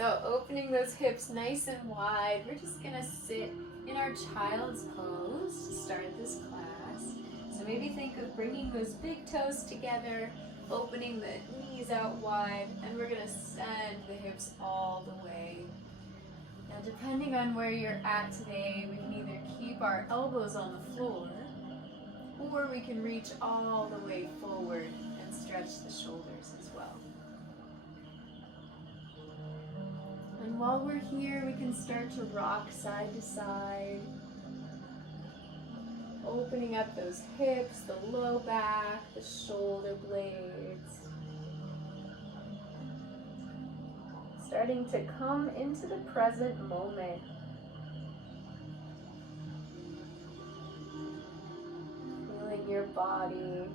So opening those hips nice and wide, we're just gonna sit in our child's pose to start this class. So maybe think of bringing those big toes together, opening the knees out wide, and we're gonna send the hips all the way. Now depending on where you're at today, we can either keep our elbows on the floor, or we can reach all the way forward and stretch the shoulders as well. And while we're here, we can start to rock side to side, opening up those hips, the low back, the shoulder blades. Starting to come into the present moment. Feeling your body.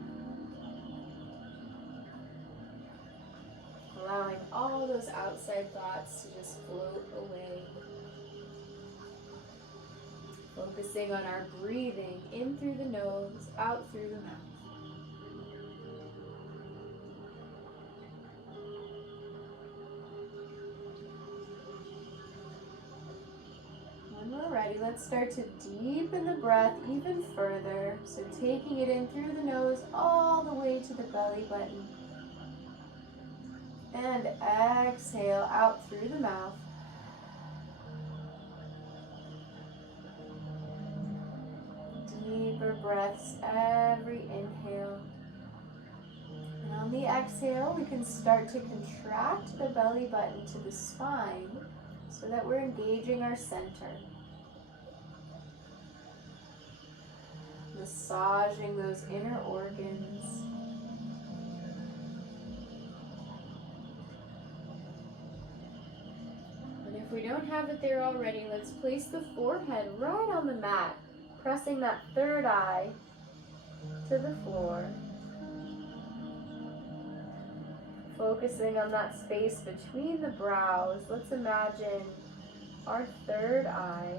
Allowing all those outside thoughts to just float away. Focusing on our breathing in through the nose, out through the mouth. When we're ready, let's start to deepen the breath even further. So taking it in through the nose all the way to the belly button. And exhale out through the mouth. Deeper breaths every inhale. And on the exhale, we can start to contract the belly button to the spine so that we're engaging our center. Massaging those inner organs. If we don't have it there already, let's place the forehead right on the mat, pressing that third eye to the floor. Focusing on that space between the brows, let's imagine our third eye.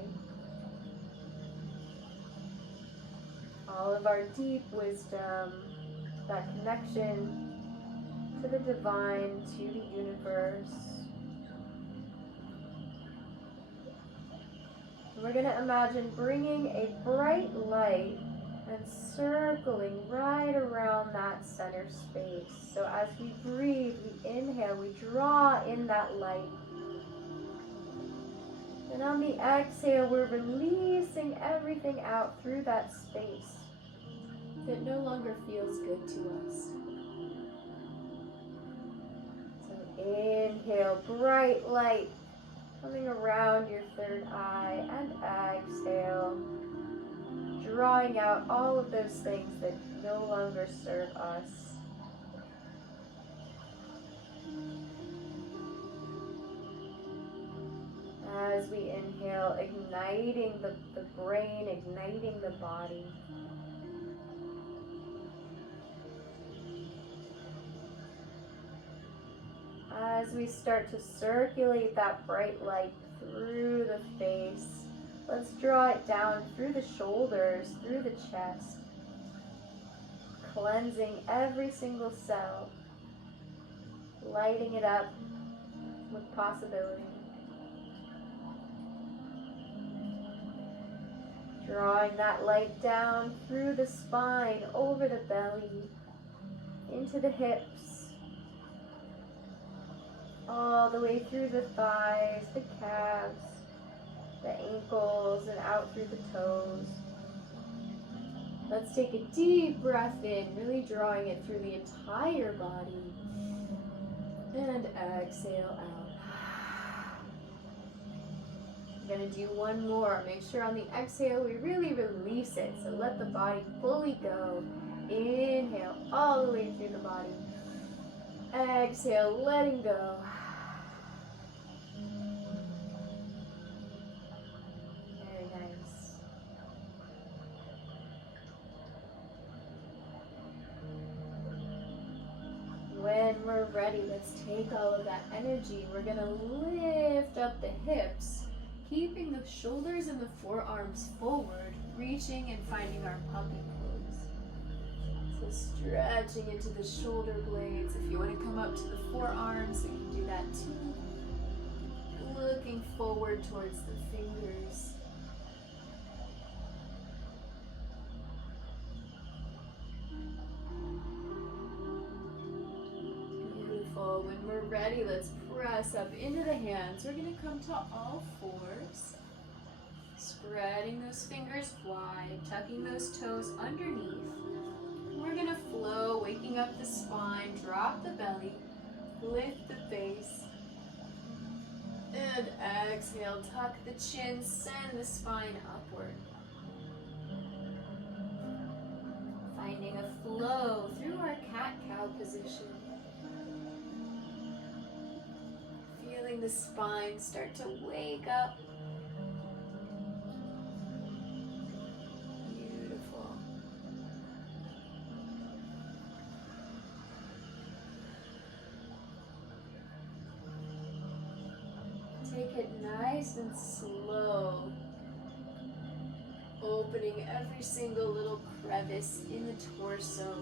All of our deep wisdom, that connection to the divine, to the universe. We're going to imagine bringing a bright light and circling right around that center space. So as we breathe, we inhale, we draw in that light. And on the exhale, we're releasing everything out through that space that no longer feels good to us. So inhale, bright light coming around your third eye, and exhale, drawing out all of those things that no longer serve us. As we inhale, igniting the brain, igniting the body. As we start to circulate that bright light through the face, let's draw it down through the shoulders, through the chest, cleansing every single cell, lighting it up with possibility. Drawing that light down through the spine, over the belly, into the hips, all the way through the thighs, the calves, the ankles, and out through the toes. Let's take a deep breath in, really drawing it through the entire body. And exhale out. We're going to do one more. Make sure on the exhale we really release it. So let the body fully go. Inhale all the way through the body. Exhale, letting go. Very nice. When we're ready, let's take all of that energy. We're going to lift up the hips, keeping the shoulders and the forearms forward, reaching and finding our puppy pose. So stretching into the shoulder blades. If you want to come up to the forearms, we can do that too. looking forward towards the fingers. Beautiful. When we're ready, let's press up into the hands. We're going to come to all fours. Spreading those fingers wide, tucking those toes underneath. We're going to flow, waking up the spine, drop the belly, lift the face. And exhale, tuck the chin, send the spine upward. Finding a flow through our cat-cow position. Feeling the spine start to wake up. Beautiful. Take it nice and slow. Opening every single little crevice in the torso.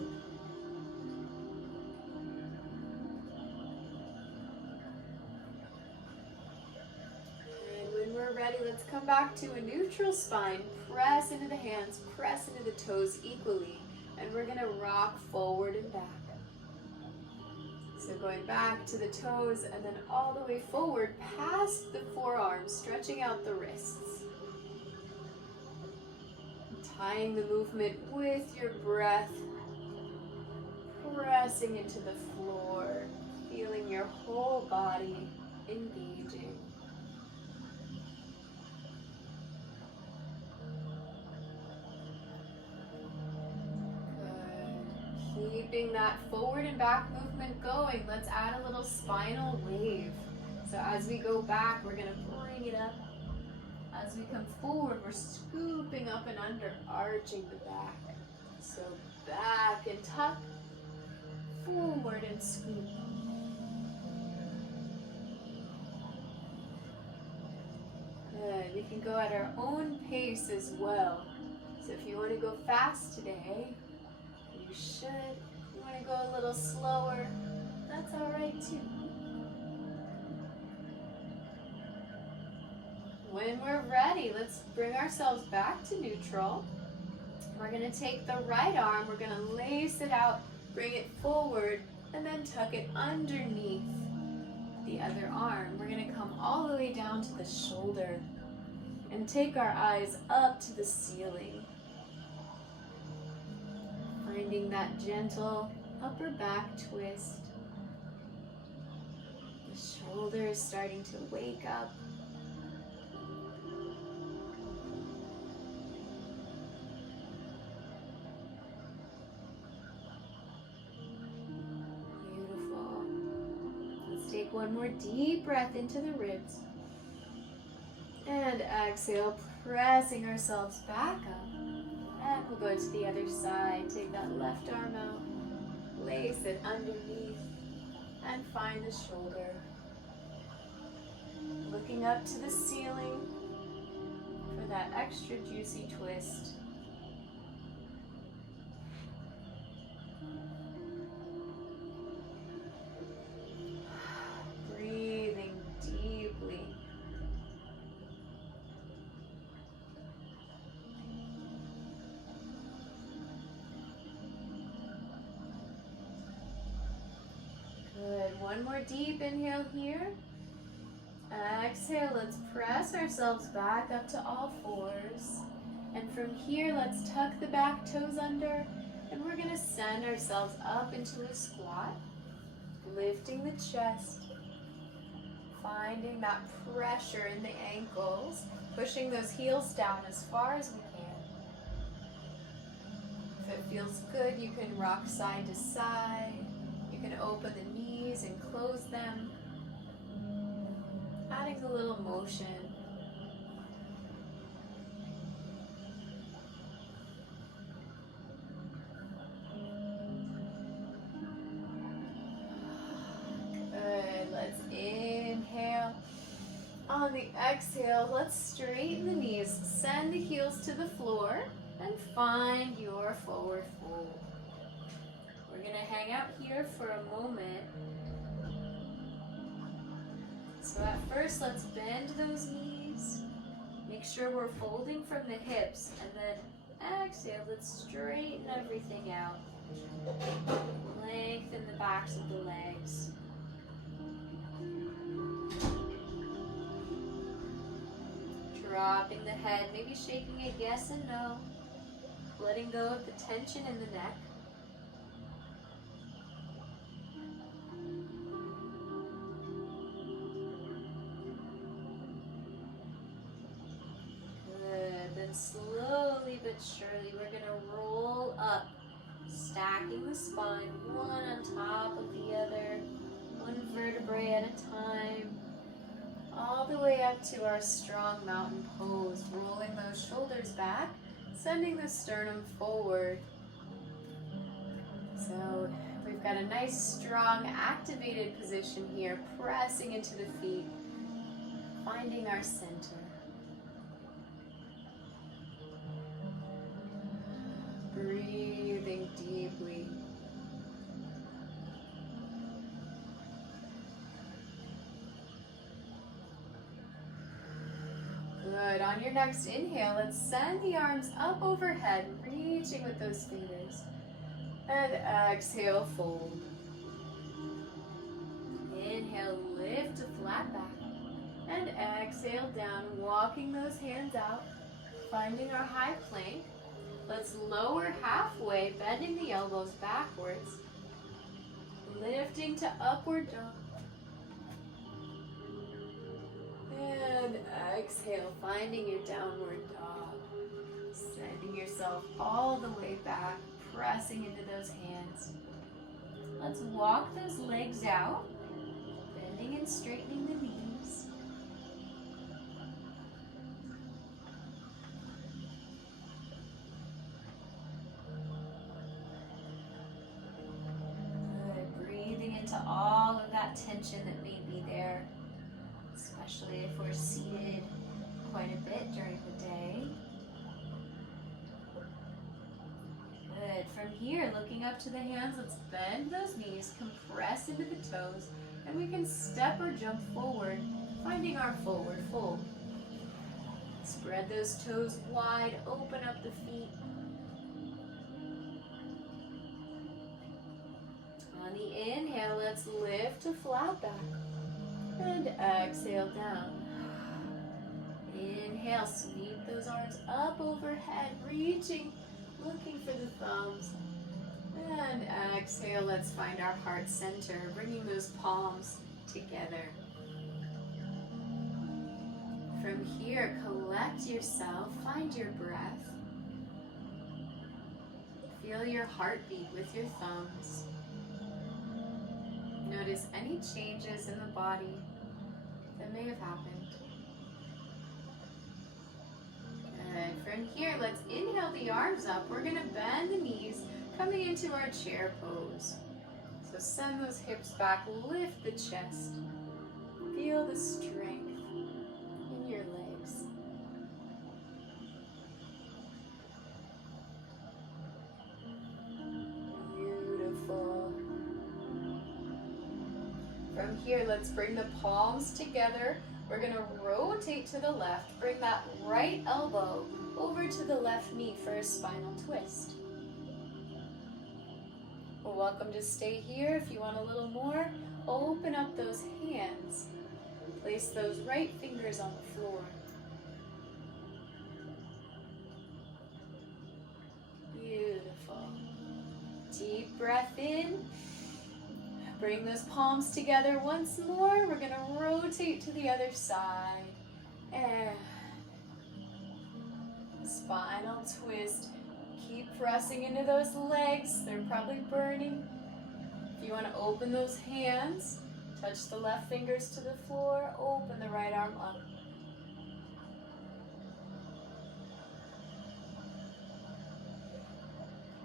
And when we're ready, let's come back to a neutral spine. Press into the hands, press into the toes equally. And we're going to rock forward and back. So going back to the toes and then all the way forward past the forearms, stretching out the wrists. Tying the movement with your breath, pressing into the floor, feeling your whole body engaging. Good. Keeping that forward and back movement going, let's add a little spinal wave. So as we go back, we're going to bring it up. As we come forward, we're scooping up and under, arching the back. So back and tuck, forward and scoop. Good. We can go at our own pace as well. So if you want to go fast today, you should. If you want to go a little slower, that's all right too. When we're ready, let's bring ourselves back to neutral. We're going to take the right arm, we're going to lace it out, bring it forward, and then tuck it underneath the other arm. We're going to come all the way down to the shoulder and take our eyes up to the ceiling. Finding that gentle upper back twist. The shoulder is starting to wake up. Take one more deep breath into the ribs. And exhale, pressing ourselves back up. And we'll go to the other side. Take that left arm out, lace it underneath, and find the shoulder. Looking up to the ceiling for that extra juicy twist. One more deep inhale here. Exhale, let's press ourselves back up to all fours. And from here, let's tuck the back toes under. And we're going to send ourselves up into a squat. Lifting the chest. Finding that pressure in the ankles. Pushing those heels down as far as we can. If it feels good, you can rock side to side. You can open the knees and close them, adding a little motion. Good, let's inhale. On the exhale, let's straighten the knees, send the heels to the floor, and find your forward fold. We're going to hang out here for a moment. So at first, let's bend those knees. Make sure we're folding from the hips, and then exhale, let's straighten everything out. Lengthen the backs of the legs. Dropping the head, maybe shaking it yes and no. Letting go of the tension in the neck. Good. Then slowly but surely we're going to roll up, stacking the spine one on top of the other, one vertebrae at a time, all the way up to our strong mountain pose, rolling those shoulders back, sending the sternum forward. So we've got a nice, strong, activated position here, pressing into the feet, finding our center. Breathing deeply. Good. On your next inhale, let's send the arms up overhead, reaching with those fingers. And exhale, fold. Inhale, lift to flat back. And exhale down, walking those hands out, finding our high plank. Let's lower halfway, bending the elbows backwards. Lifting to upward dog. And exhale, finding your downward dog. Sending yourself all the way back, pressing into those hands. Let's walk those legs out, bending and straightening the knees. Good. Breathing into all of that tension that may be there, especially if we're seated quite a bit during the day. Good. From here, looking up to the hands, let's bend those knees, compress into the toes, and we can step or jump forward, finding our forward fold. Spread those toes wide, open up the feet. On the inhale, let's lift to flat back. And exhale down. Inhale, sweep those arms up overhead, reaching, looking for the thumbs. And exhale, let's find our heart center, bringing those palms together. From here, collect yourself, find your breath. Feel your heartbeat with your thumbs. Notice any changes in the body that may have happened. Good. From here, let's inhale the arms up. We're going to bend the knees, coming into our chair pose. So send those hips back, lift the chest. Feel the strength in your legs. Beautiful. From here, let's bring the palms together. We're going to rotate to the left. Bring that right elbow over to the left knee for a spinal twist. We're welcome to stay here. If you want a little more, open up those hands. Place those right fingers on the floor. Beautiful. Deep breath in. Bring those palms together once more. We're going to rotate to the other side. And spinal twist. Keep pressing into those legs. They're probably burning. If you want to open those hands, touch the left fingers to the floor. Open the right arm up.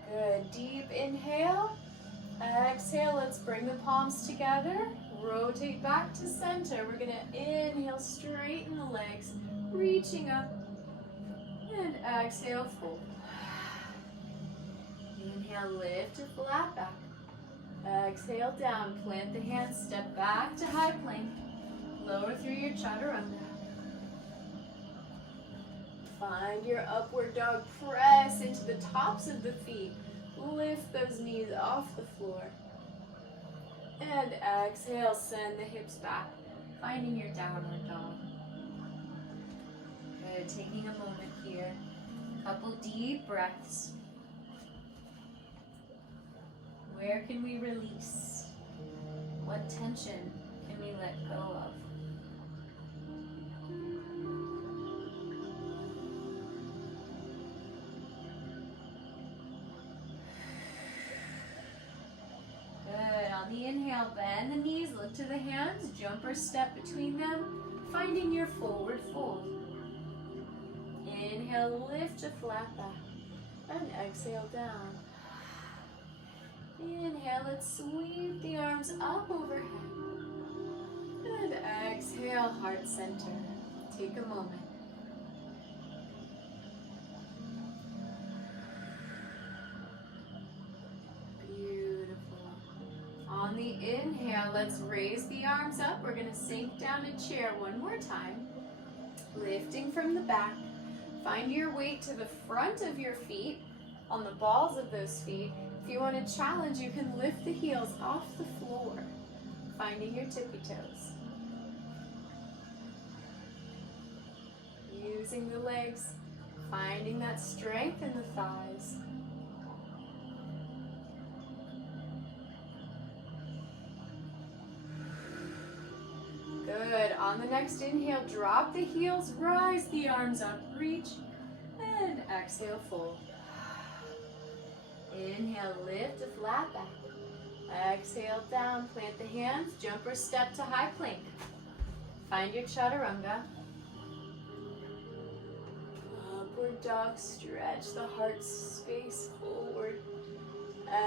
Good. Deep inhale. Exhale, let's bring the palms together. Rotate back to center. We're going to inhale, straighten the legs, reaching up. And exhale, fold. Inhale, lift to flat back. Exhale down, plant the hands, step back to high plank. Lower through your chaturanga. Find your upward dog. Press into the tops of the feet. Lift those knees off the floor. And exhale, send the hips back. Finding your downward dog. Good, taking a moment here. Couple deep breaths. Where can we release? What tension can we let go of? Good. On the inhale, bend the knees, look to the hands, jump or step between them, finding your forward fold. Inhale, lift to flat back, and exhale down. Inhale, let's sweep the arms up overhead. And exhale, heart center. Take a moment. Beautiful. On the inhale, let's raise the arms up. We're going to sink down to chair one more time. Lifting from the back. Find your weight to the front of your feet, on the balls of those feet. If you want to challenge, you can lift the heels off the floor, finding your tippy toes. Using the legs, finding that strength in the thighs. Good. On the next inhale, drop the heels, rise the arms up, reach, and exhale, fold. Inhale, lift to flat back. Exhale, down, plant the hands, jump or step to high plank. Find your chaturanga. Upward dog, stretch the heart space forward.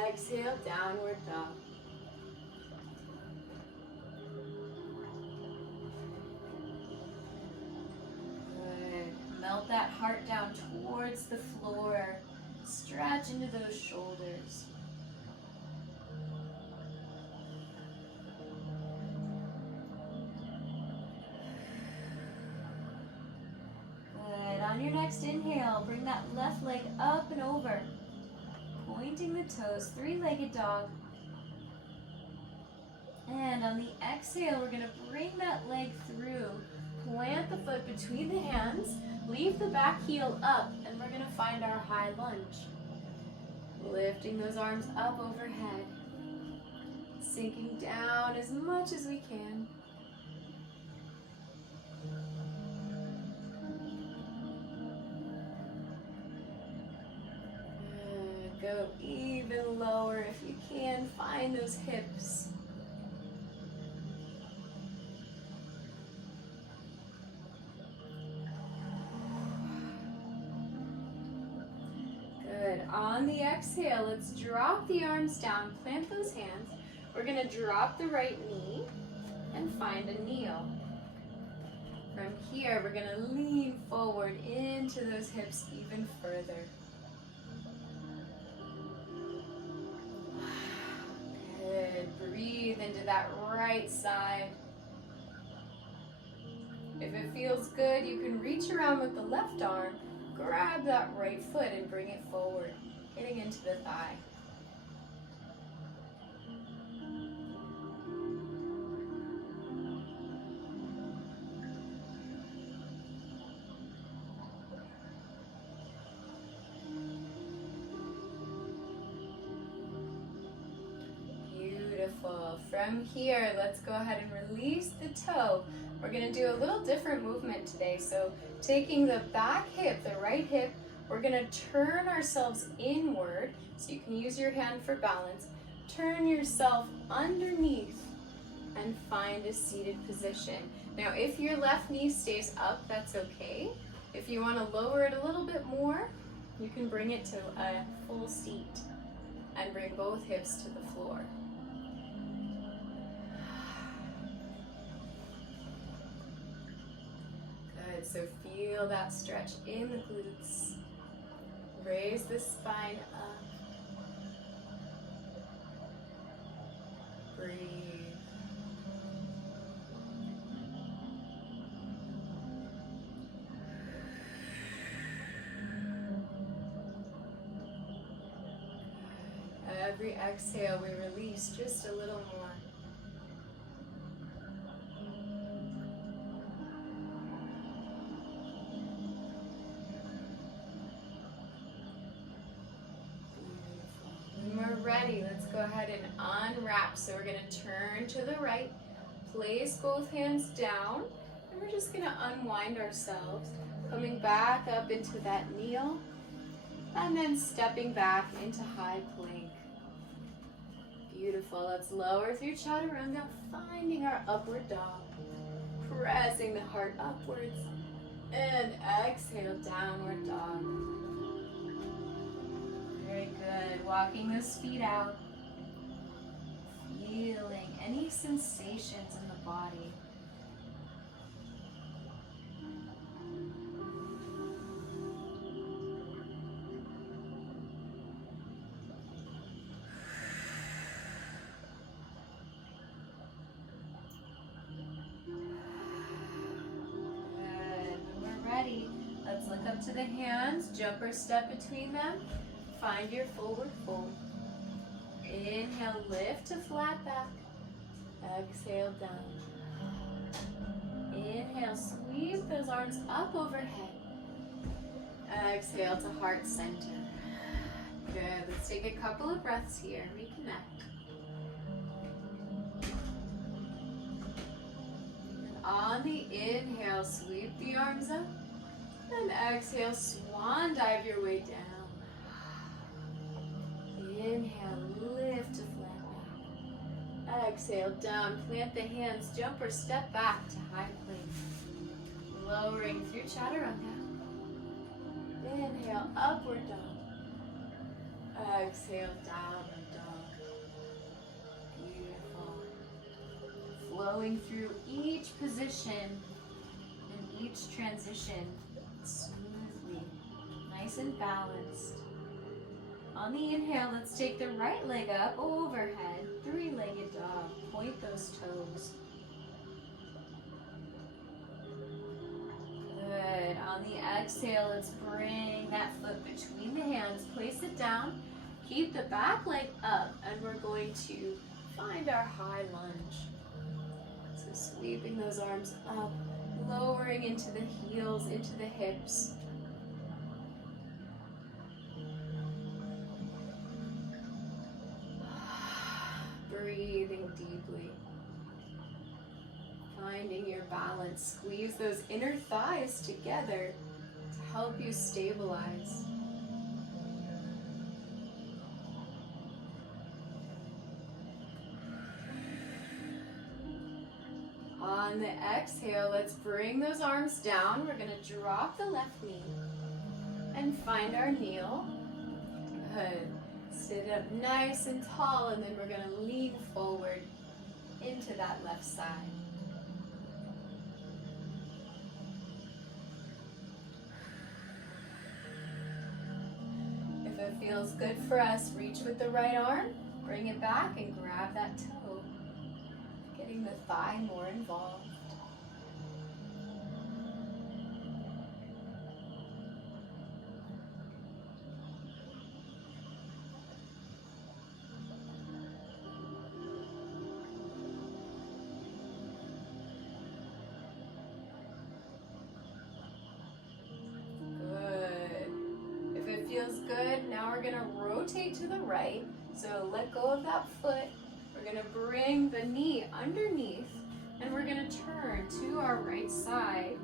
Exhale, downward dog. Good. Melt that heart down towards the floor. Stretch into those shoulders. Good. On your next inhale, bring that left leg up and over. Pointing the toes, three-legged dog. And on the exhale, we're going to bring that leg through. Plant the foot between the hands. Leave the back heel up, and we're going to find our high lunge. Lifting those arms up overhead. Sinking down as much as we can. Good. Go even lower if you can. Find those hips. On the exhale, let's drop the arms down, plant those hands. We're going to drop the right knee and find a kneel. From here, we're going to lean forward into those hips even further. Good. Breathe into that right side. If it feels good, you can reach around with the left arm. Grab that right foot and bring it forward, hitting into the thigh. Beautiful. From here, let's go ahead and release the toe. We're going to do a little different movement today. So taking the back hip, the right hip, we're going to turn ourselves inward. So you can use your hand for balance. Turn yourself underneath and find a seated position. Now, if your left knee stays up, that's okay. If you want to lower it a little bit more, you can bring it to a full seat and bring both hips to the floor. Good, so feel that stretch in the glutes. Raise the spine up. Breathe. Every exhale, we release just a little more. When we're ready, let's go ahead and unwrap. So we're going to turn to the right, place both hands down, and we're just going to unwind ourselves, coming back up into that kneel, and then stepping back into high plank. Beautiful. Let's lower through chaturanga, finding our upward dog, pressing the heart upwards, and exhale, downward dog. Very good. Walking those feet out, feeling any sensations in the body. Let's look up to the hands, jump or step between them, find your forward fold. Inhale, lift to flat back, exhale down. Inhale, sweep those arms up overhead. Exhale to heart center. Good, let's take a couple of breaths here, reconnect. And on the inhale, sweep the arms up. And exhale, swan dive your way down. Inhale, lift to flat back. Exhale, down, plant the hands, jump or step back to high plank. Lowering through chaturanga. Inhale, upward dog. Exhale, downward dog. Beautiful. Flowing through each position and each transition smoothly, nice and balanced. On the inhale, let's take the right leg up overhead, three-legged dog. Point those toes. Good. On the exhale, let's bring that foot between the hands, place it down, keep the back leg up, and we're going to find our high lunge. So sweeping those arms up, lowering into the heels, into the hips. Breathing deeply. Finding your balance. Squeeze those inner thighs together to help you stabilize. On the exhale, let's bring those arms down. We're going to drop the left knee and find our kneel. Good. Sit up nice and tall, and then we're going to lean forward into that left side. If it feels good for us, reach with the right arm, bring it back and grab that toe. Getting the thigh more involved. Good. If it feels good, now we're going to rotate to the right. So let go of that foot. We're going to bring the knee underneath, and we're going to turn to our right side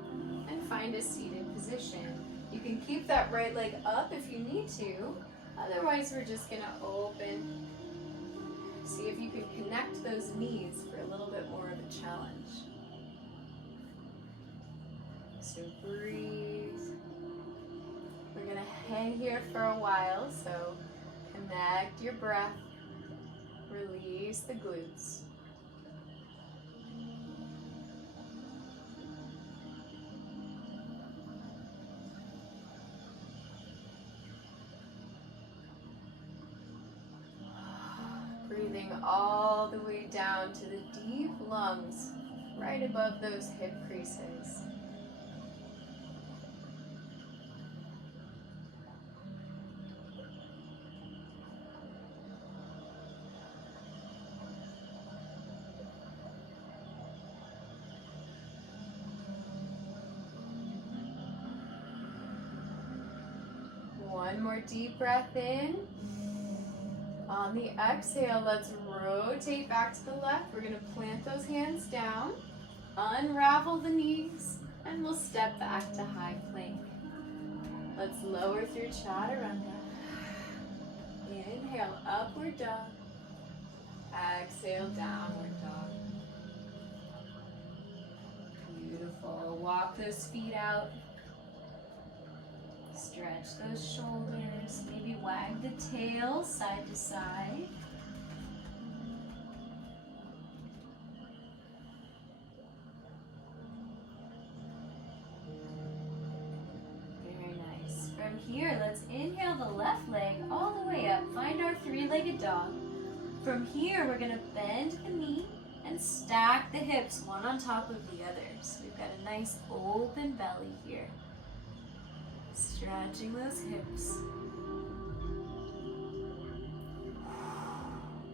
and find a seated position. You can keep that right leg up if you need to. Otherwise, we're just going to open. See if you can connect those knees for a little bit more of a challenge. So breathe. We're going to hang here for a while, so connect your breath. Release the glutes. Breathing all the way down to the deep lungs, right above those hip creases. One more deep breath in. On the exhale, let's rotate back to the left. We're gonna plant those hands down, unravel the knees, and we'll step back to high plank. Let's lower through chaturanga. Inhale, upward dog. Exhale, downward dog. Beautiful. Walk those feet out. Stretch those shoulders. Maybe wag the tail side to side. Very nice. From here, let's inhale the left leg all the way up. Find our three-legged dog. From here, we're going to bend the knee and stack the hips one on top of the other. So we've got a nice open belly here. Stretching those hips.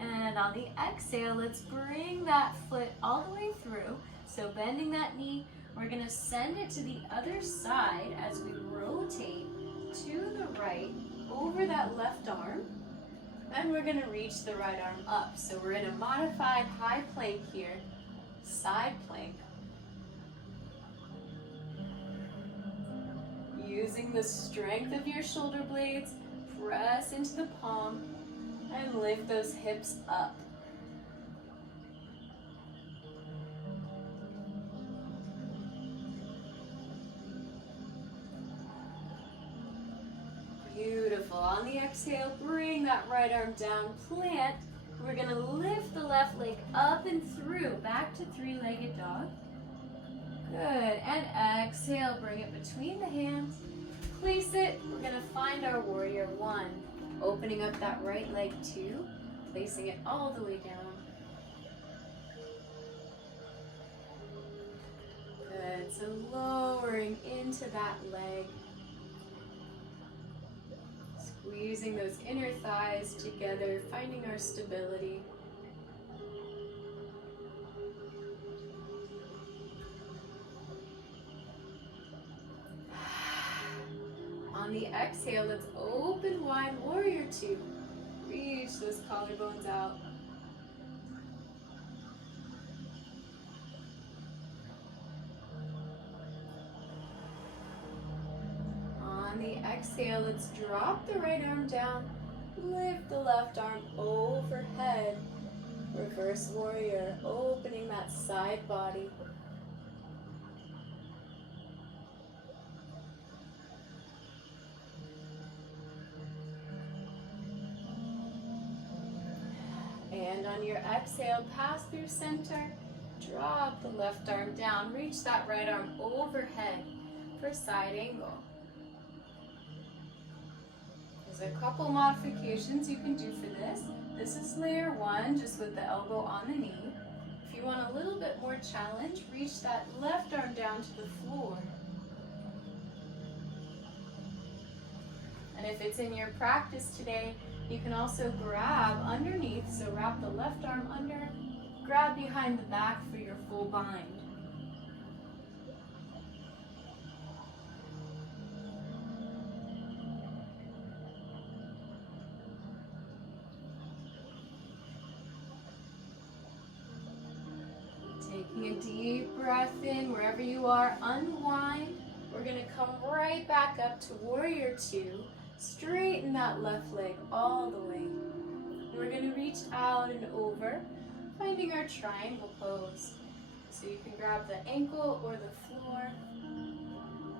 And on the exhale, let's bring that foot all the way through. So bending that knee, we're going to send it to the other side as we rotate to the right over that left arm. And we're going to reach the right arm up. So we're in a modified high plank here, side plank. Using the strength of your shoulder blades, press into the palm and lift those hips up. Beautiful. On the exhale, bring that right arm down, plant. We're going to lift the left leg up and through, back to three-legged dog. Good. And exhale, bring it between the hands. Place it. We're going to find our warrior one. Opening up that right leg two, placing it all the way down. Good. So lowering into that leg. Squeezing those inner thighs together, finding our stability. On the exhale, let's open wide, warrior two. Reach those collarbones out. On the exhale, let's drop the right arm down, lift the left arm overhead. Reverse warrior, opening that side body. And on your exhale, pass through center, drop the left arm down, reach that right arm overhead for side angle. There's a couple modifications you can do for this. This is layer one, just with the elbow on the knee. If you want a little bit more challenge, reach that left arm down to the floor. And if it's in your practice today, you can also grab underneath, so wrap the left arm under, grab behind the back for your full bind. Taking a deep breath in, wherever you are, unwind. We're going to come right back up to warrior two. Straighten that left leg all the way. We're going to reach out and over, finding our triangle pose. So you can grab the ankle or the floor,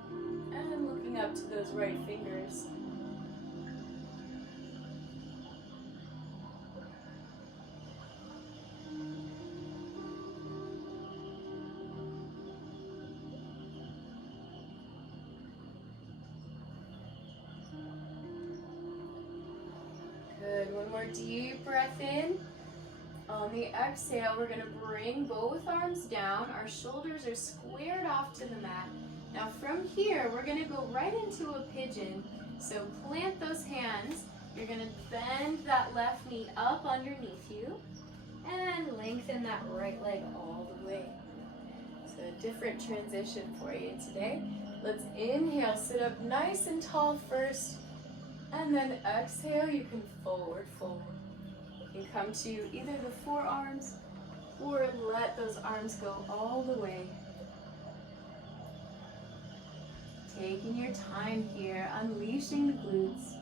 and looking up to those right fingers. Good. One more deep breath in. On the exhale, we're going to bring both arms down. Our shoulders are squared off to the mat. Now from here, we're going to go right into a pigeon. So plant those hands. You're going to bend that left knee up underneath you and lengthen that right leg all the way. So a different transition for you today. Let's inhale, sit up nice and tall first. And then exhale, you can forward fold. You can come to either the forearms or let those arms go all the way. Taking your time here, unleashing the glutes.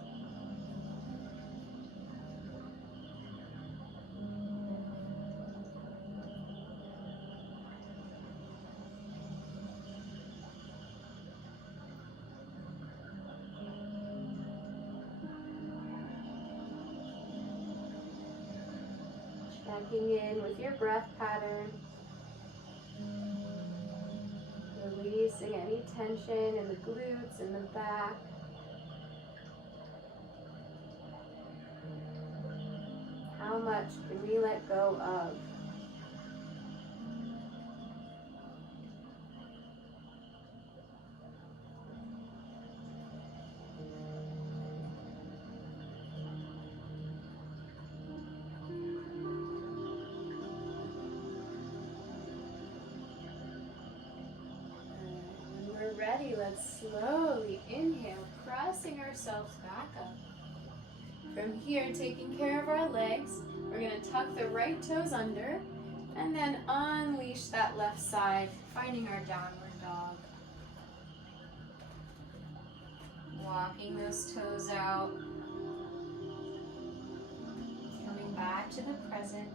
Checking in with your breath pattern. Releasing any tension in the glutes, in the back. How much can we let go of? When we're ready, let's slowly inhale, pressing ourselves back up. From here, taking care of our legs, we're going to tuck the right toes under and then unleash that left side, finding our downward dog. Walking those toes out. Coming back to the present.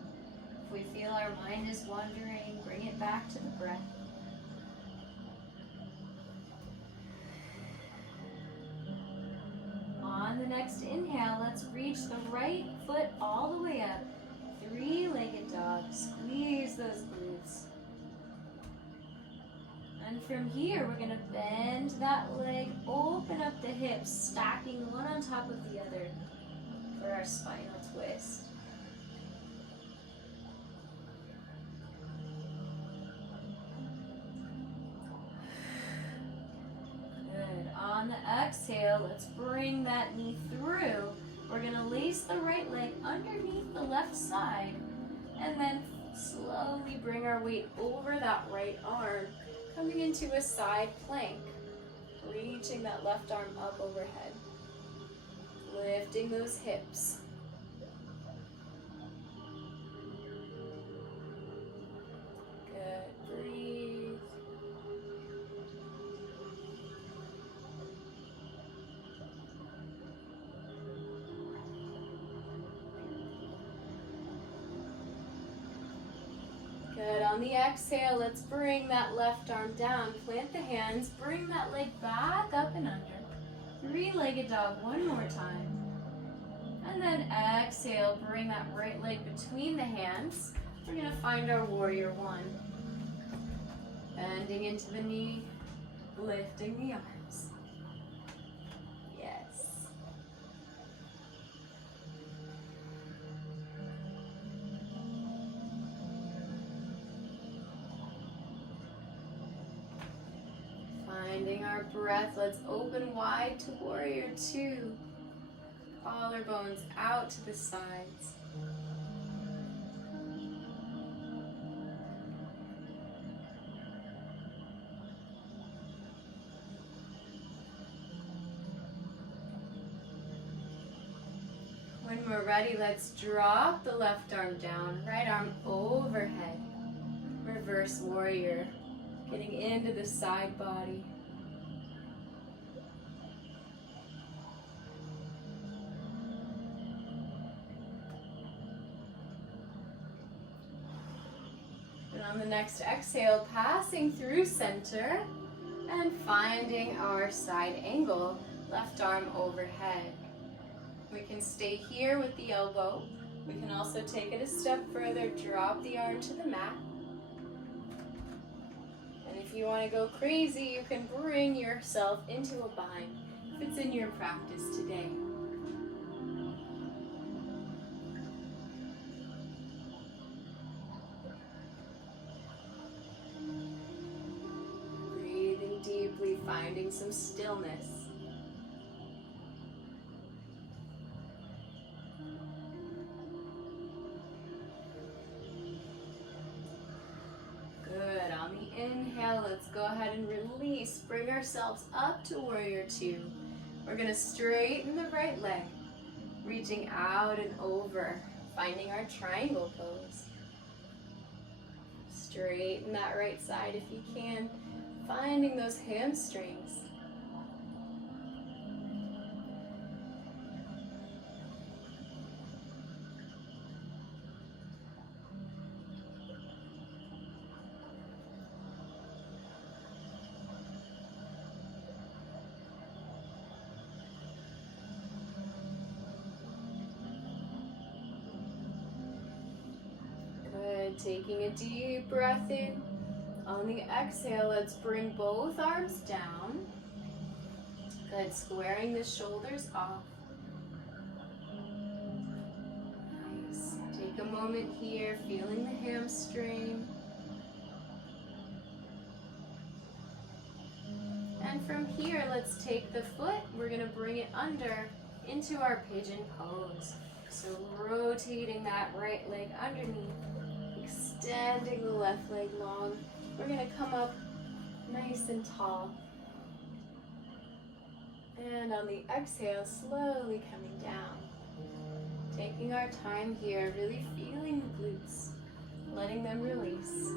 If we feel our mind is wandering, bring it back to the breath. On the next inhale, let's reach the right foot all the way up. Three-legged dog. Squeeze those glutes. And from here, we're going to bend that leg, open up the hips, stacking one on top of the other for our spinal twist. Good. On the exhale, let's bring that knee through. We're going to lace the right leg underneath the left side and then slowly bring our weight over that right arm, coming into a side plank, reaching that left arm up overhead, lifting those hips. Good. Breathe. Good. On the exhale, let's bring that left arm down. Plant the hands. Bring that leg back up and under. Three-legged dog one more time. And then exhale, bring that right leg between the hands. We're going to find our warrior one. Bending into the knee, lifting the arms. Yes. Finding our breath, let's open wide to warrior two. Collarbones out to the sides. When we're ready, let's drop the left arm down, right arm overhead. Reverse warrior, getting into the side body. And on the next exhale, passing through center and finding our side angle, left arm overhead. We can stay here with the elbow. We can also take it a step further, drop the arm to the mat. And if you want to go crazy, you can bring yourself into a bind if it's in your practice today. Breathing deeply, finding some stillness. Good. On the inhale, let's go ahead and release. Bring ourselves up to warrior two. We're gonna straighten the right leg, reaching out and over, finding our triangle pose. Straighten that right side if you can, finding those hamstrings. Good, taking a deep breath in. On the exhale, let's bring both arms down. Good, squaring the shoulders off. Nice. Take a moment here, feeling the hamstring. And from here, let's take the foot, we're gonna bring it under into our pigeon pose. So rotating that right leg underneath, extending the left leg long. We're gonna come up nice and tall. And on the exhale, slowly coming down. Taking our time here, really feeling the glutes, letting them release.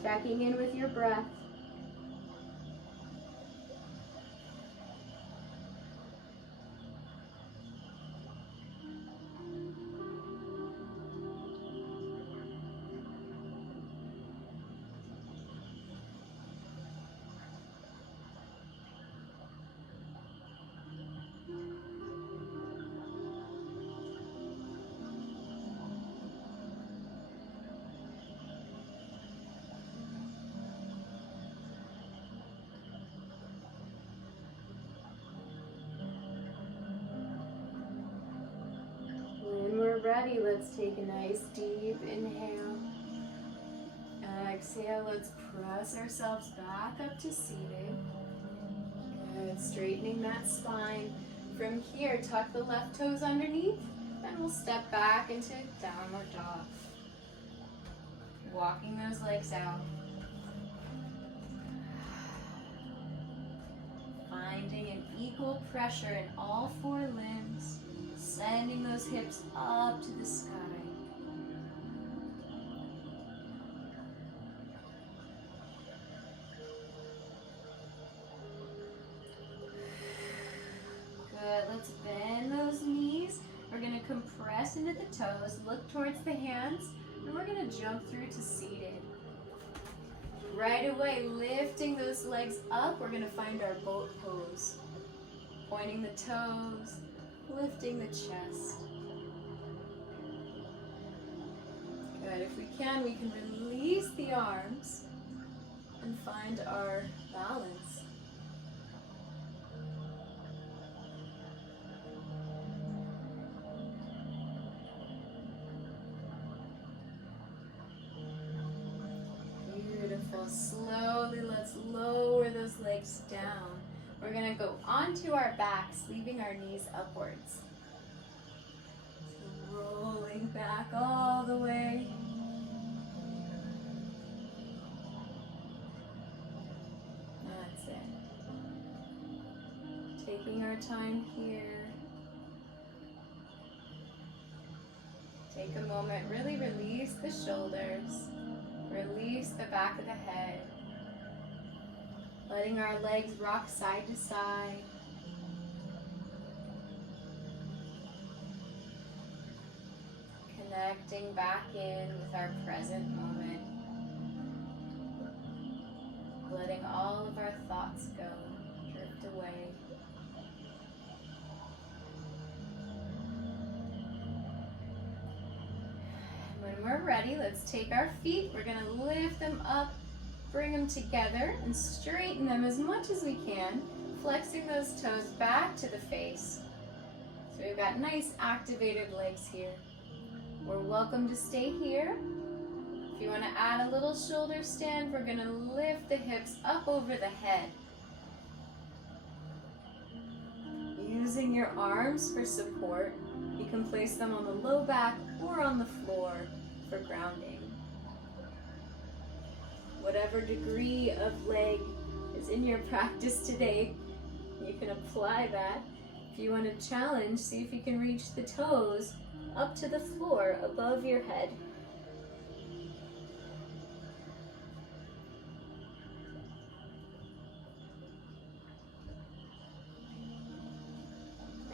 Checking in with your breath. Ready, let's take a nice deep inhale. Exhale, let's press ourselves back up to seated. Good, straightening that spine. From here, tuck the left toes underneath, and we'll step back into downward dog. Walking those legs out. Finding an equal pressure in all four limbs. Sending those hips up to the sky. Good, let's bend those knees. We're gonna compress into the toes, look towards the hands, and we're gonna jump through to seated. Right away, lifting those legs up, we're gonna find our boat pose. Pointing the toes, lifting the chest. Good, if we can release the arms and find our balance. Beautiful, slowly let's lower those legs down. We're gonna go onto our backs, leaving our knees upwards. So rolling back all the way. That's it. Taking our time here. Take a moment, really release the shoulders. Release the back of the head. Letting our legs rock side to side. Connecting back in with our present moment. Letting all of our thoughts go, drift away. When we're ready, let's take our feet. We're going to lift them up. Bring them together and straighten them as much as we can, flexing those toes back to the face. So we've got nice activated legs here. We're welcome to stay here. If you want to add a little shoulder stand, we're going to lift the hips up over the head. Using your arms for support, you can place them on the low back or on the floor for grounding. Whatever degree of leg is in your practice today. You can apply that. If you want to challenge, see if you can reach the toes up to the floor above your head.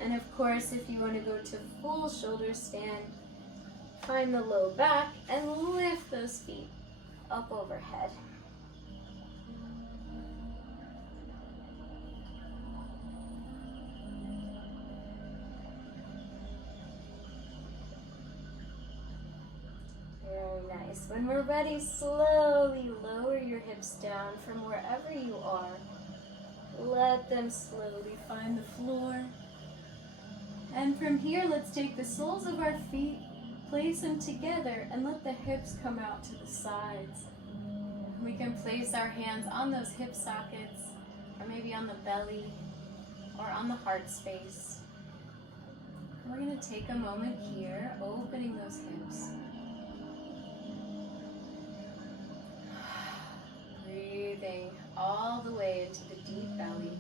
And of course, if you want to go to full shoulder stand, find the low back and lift those feet up overhead. Very nice. When we're ready, slowly lower your hips down from wherever you are. Let them slowly find the floor. And from here, let's take the soles of our feet, place them together, and let the hips come out to the sides. We can place our hands on those hip sockets, or maybe on the belly, or on the heart space. We're going to take a moment here, opening those hips. Breathing all the way into the deep belly.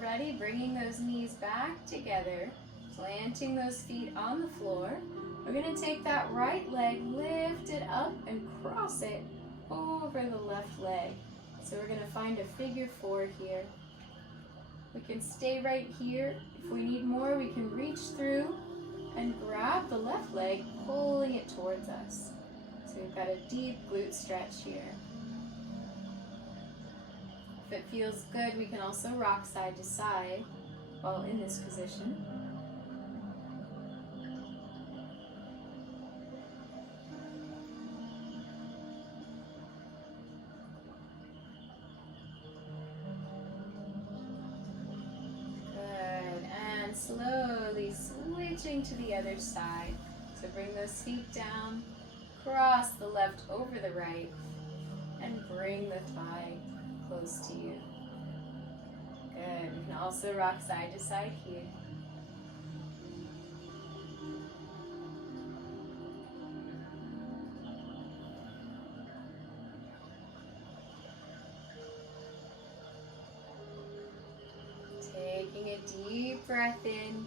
Ready, bringing those knees back together, planting those feet on the floor. We're going to take that right leg, lift it up and cross it over the left leg. So we're going to find a figure 4 here. We can stay right here. If we need more, we can reach through and grab the left leg, pulling it towards us. So we've got a deep glute stretch here. If it feels good, we can also rock side to side while in this position. Good, and slowly switching to the other side. So bring those feet down, cross the left over the right, and bring the thigh close to you. Good. We can also rock side to side here. Taking a deep breath in.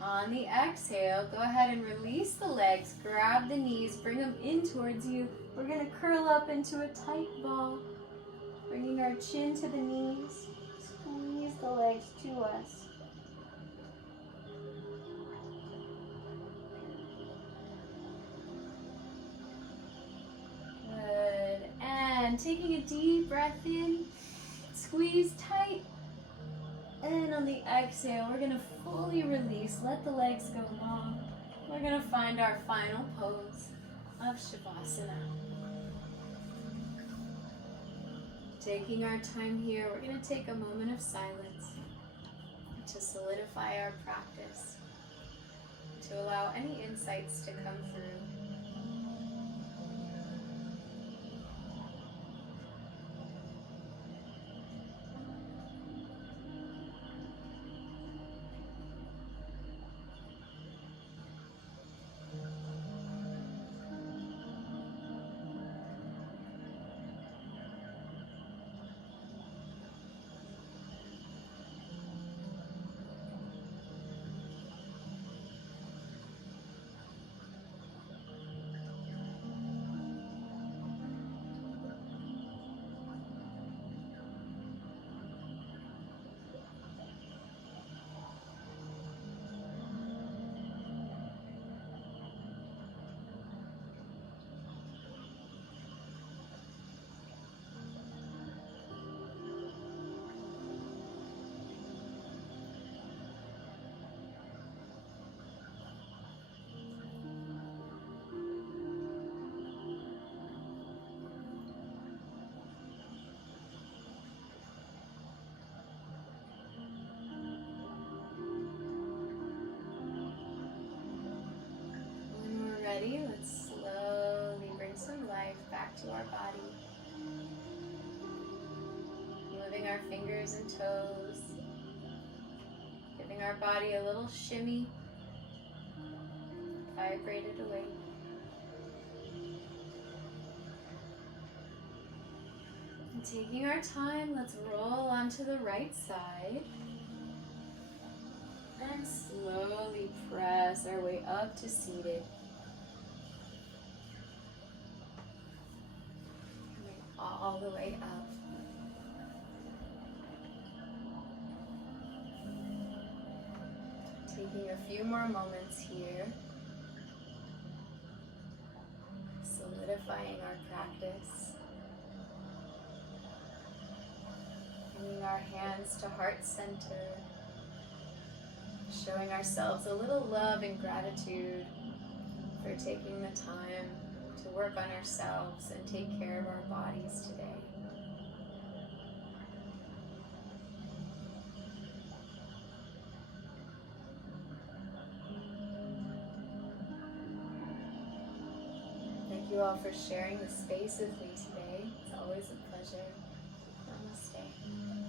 On the exhale, go ahead and release the legs. Grab the knees, bring them in towards you. We're going to curl up into a tight ball. Bringing our chin to the knees, squeeze the legs to us. Good, and taking a deep breath in, squeeze tight. And on the exhale, we're gonna fully release, let the legs go long. We're gonna find our final pose of Shavasana. Taking our time here, we're going to take a moment of silence to solidify our practice, to allow any insights to come through. body. Let's slowly bring some life back to our body. Moving our fingers and toes. Giving our body a little shimmy. Vibrate it away. And taking our time, let's roll onto the right side. And slowly press our way up to seated. Coming all the way up. Taking a few more moments here. Solidifying our practice. Bringing our hands to heart center. Showing ourselves a little love and gratitude for taking the time to work on ourselves and take care of our bodies today. Thank you all for sharing the space with me today. It's always a pleasure. Namaste.